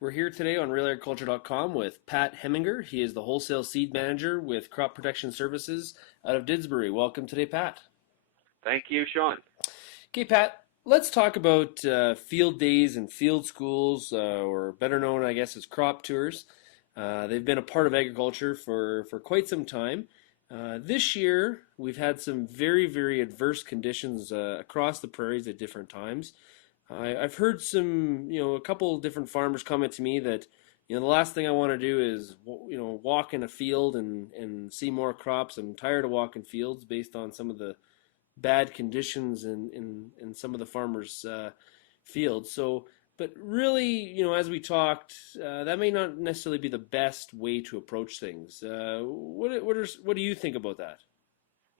We're here today on RealAgriculture.com with Pat Heminger. He is the wholesale seed manager with Crop Protection Services out of Didsbury. Welcome today, Pat. Thank you, Sean. Okay, Pat, let's talk about field days and field schools, or better known, I guess, as crop tours. They've been a part of agriculture for quite some time. This year, we've had some very, very adverse conditions across the prairies at different times. I've heard a couple different farmers comment to me that, the last thing I want to do is, walk in a field and see more crops. I'm tired of walking fields based on some of the bad conditions in some of the farmers' fields. So, but really, as we talked, that may not necessarily be the best way to approach things. What do you think about that?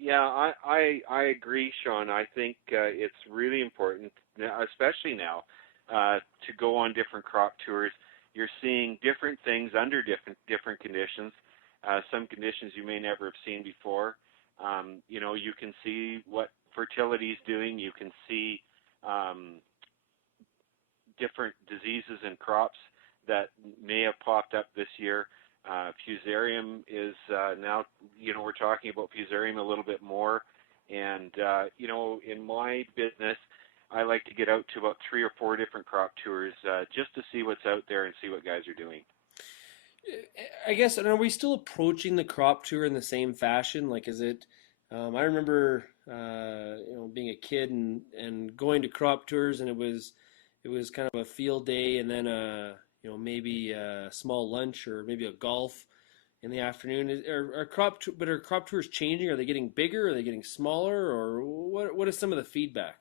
Yeah, I agree, Sean. I think it's really important, especially now, to go on different crop tours. You're seeing different things under different conditions. Some conditions you may never have seen before. You can see what fertility is doing. You can see different diseases in crops that may have popped up this year. Fusarium is now, we're talking about fusarium a little bit more. And, in my business, I like to get out to about 3 or 4 different crop tours just to see what's out there and see what guys are doing. I guess, and are we still approaching the crop tour in the same fashion? Like, is it? I remember, being a kid and going to crop tours, and it was kind of a field day, and then maybe a small lunch or maybe a golf in the afternoon. Are crop tours changing? Are they getting bigger? Are they getting smaller? Or what is some of the feedback?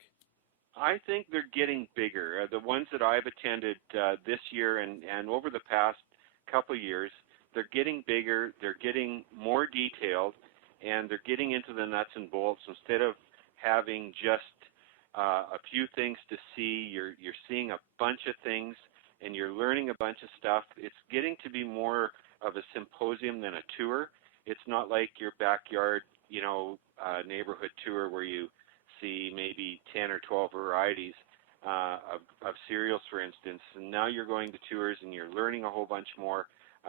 I think they're getting bigger. The ones that I've attended this year and over the past couple of years, they're getting bigger, they're getting more detailed, and they're getting into the nuts and bolts. Instead of having just a few things to see, you're seeing a bunch of things, and you're learning a bunch of stuff. It's getting to be more of a symposium than a tour. It's not like your backyard, neighborhood tour where you see maybe 10 or 12 varieties of cereals, for instance. And now you're going to tours and you're learning a whole bunch more.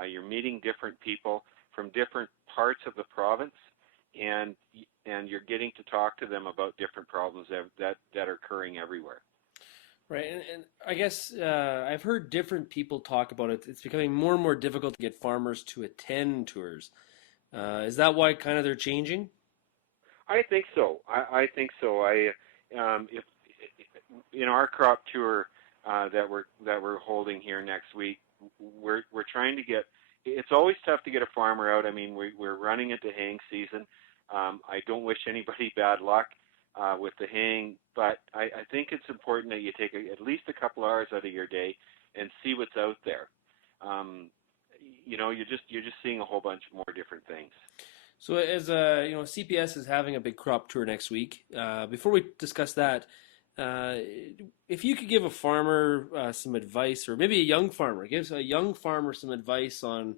You're meeting different people from different parts of the province, and you're getting to talk to them about different problems that are occurring everywhere. Right, and I guess I've heard different people talk about it. It's becoming more and more difficult to get farmers to attend tours. Is that why kind of they're changing? I think so. I think so. If in our crop tour that we're holding here next week, we're trying to get. It's always tough to get a farmer out. I mean, we're running into haying season. I don't wish anybody bad luck with the haying, but I think it's important that you take at least a couple hours out of your day and see what's out there. You're just seeing a whole bunch more different things. So as CPS is having a big crop tour next week. Before we discuss that, uh, if you could give a farmer some advice, or maybe a young farmer, gives a young farmer some advice on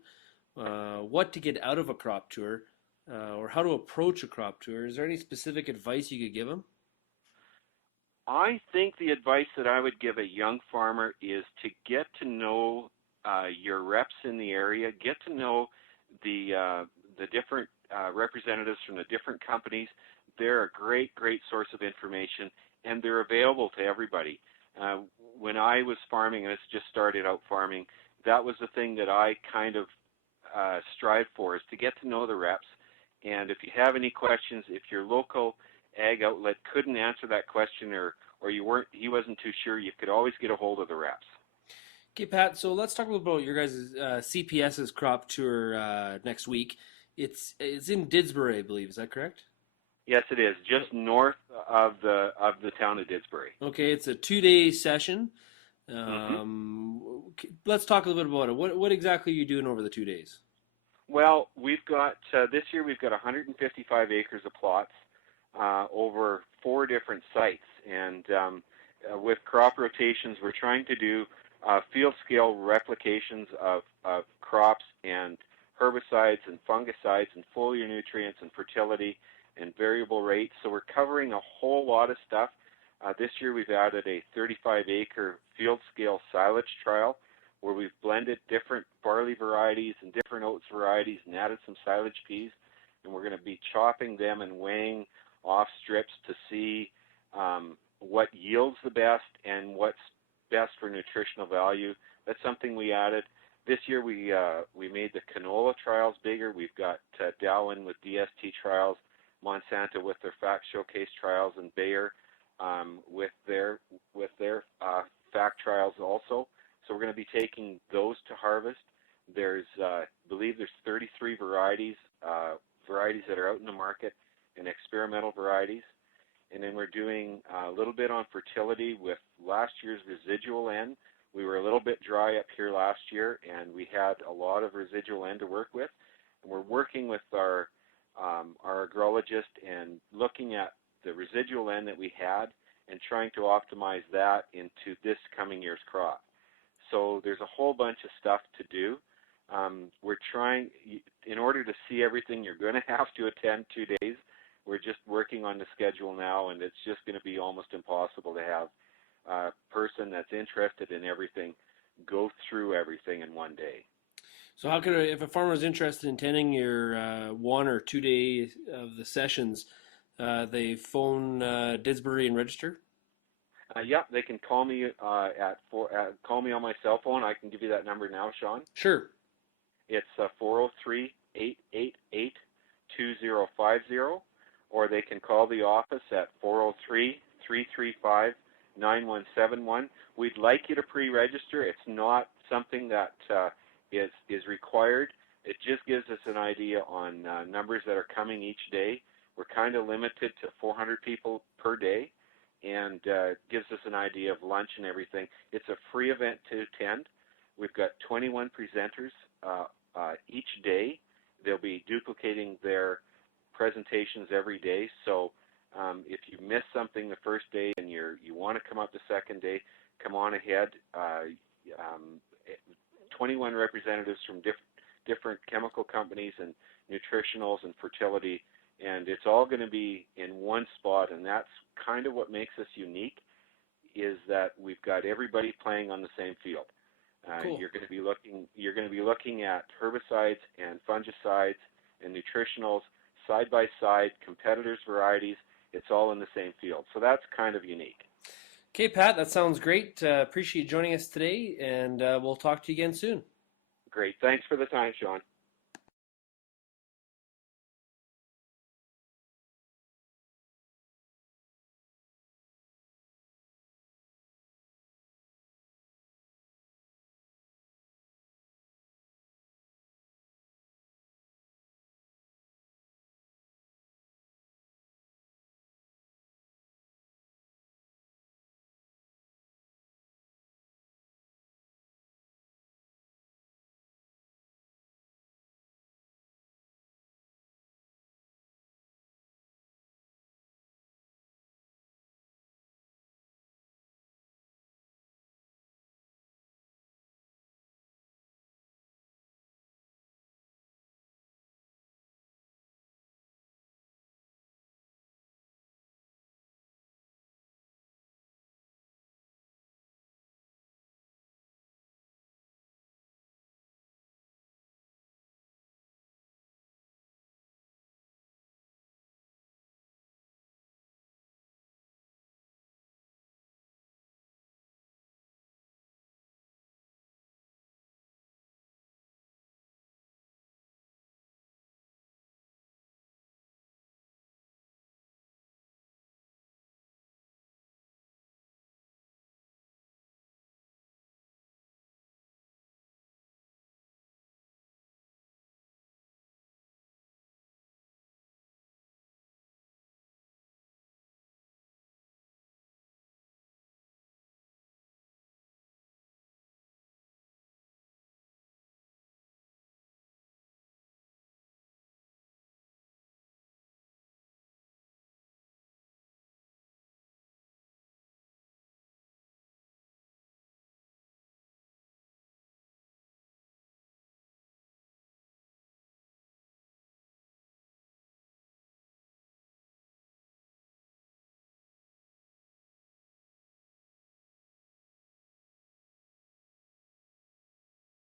what to get out of a crop tour, or how to approach a crop tour. Is there any specific advice you could give them? I think the advice that I would give a young farmer is to get to know your reps in the area, get to know the different representatives from the different companies. They're a great, great source of information, and they're available to everybody. Uh, when I was farming, and it's just started out farming, that was the thing that I kind of strive for, is to get to know the reps. And if you have any questions, if your local ag outlet couldn't answer that question, or he wasn't too sure, you could always get a hold of the reps. Okay, Pat. So let's talk a little about your guys' CPS's crop tour next week. It's in Didsbury, I believe. Is that correct? Yes, it is just north of the town of Didsbury. Okay, it's a 2-day session. hmm Let's talk a little bit about it. What exactly are you doing over the 2 days? Well, we've got this year we've got 155 acres of plots over 4 different sites, and with crop rotations, we're trying to do field scale replications of crops and herbicides and fungicides and foliar nutrients and fertility and variable rates. So we're covering a whole lot of stuff. This year we've added a 35-acre field scale silage trial where we've blended different barley varieties and different oats varieties and added some silage peas, and we're going to be chopping them and weighing off strips to see what yields the best and what's best for nutritional value. That's something we added. This year we made the canola trials bigger. We've got Darwin with DST trials, Monsanto with their Fact Showcase trials, and Bayer with their fact trials also. So we're going to be taking those to harvest. There's, I believe there's 33 varieties that are out in the market, and experimental varieties. And then we're doing a little bit on fertility with last year's residual N. We were a little bit dry up here last year, and we had a lot of residual N to work with. And we're working with our agrologist and looking at the residual N that we had and trying to optimize that into this coming year's crop. So there's a whole bunch of stuff to do. We're trying, in order to see everything, you're going to have to attend 2 days. We're just working on the schedule now, and it's just going to be almost impossible to have a person that's interested in everything go through everything in one day. So how could, if a farmer is interested in attending your 1 or 2 days of the sessions, they phone Didsbury and register? Yeah, they can call me call me on my cell phone. I can give you that number now, Sean. Sure. It's 403-888-2050, or they can call the office at 403-335-9171. We'd like you to pre-register. It's not something that is required. It just gives us an idea on numbers that are coming each day. We're kind of limited to 400 people per day, and gives us an idea of lunch and everything. It's a free event to attend. We've got 21 presenters each day. They'll be duplicating their presentations every day. So if you miss something the first day and you want to come up the second day, come on ahead. 21 representatives from different chemical companies and nutritionals and fertility, and it's all going to be in one spot, and that's kind of what makes us unique, is that we've got everybody playing on the same field. Cool. You're going to be looking at herbicides and fungicides and nutritionals side by side, competitors' varieties. It's all in the same field, so that's kind of unique. Okay, Pat, that sounds great. Appreciate you joining us today, and we'll talk to you again soon. Great. Thanks for the time, Sean.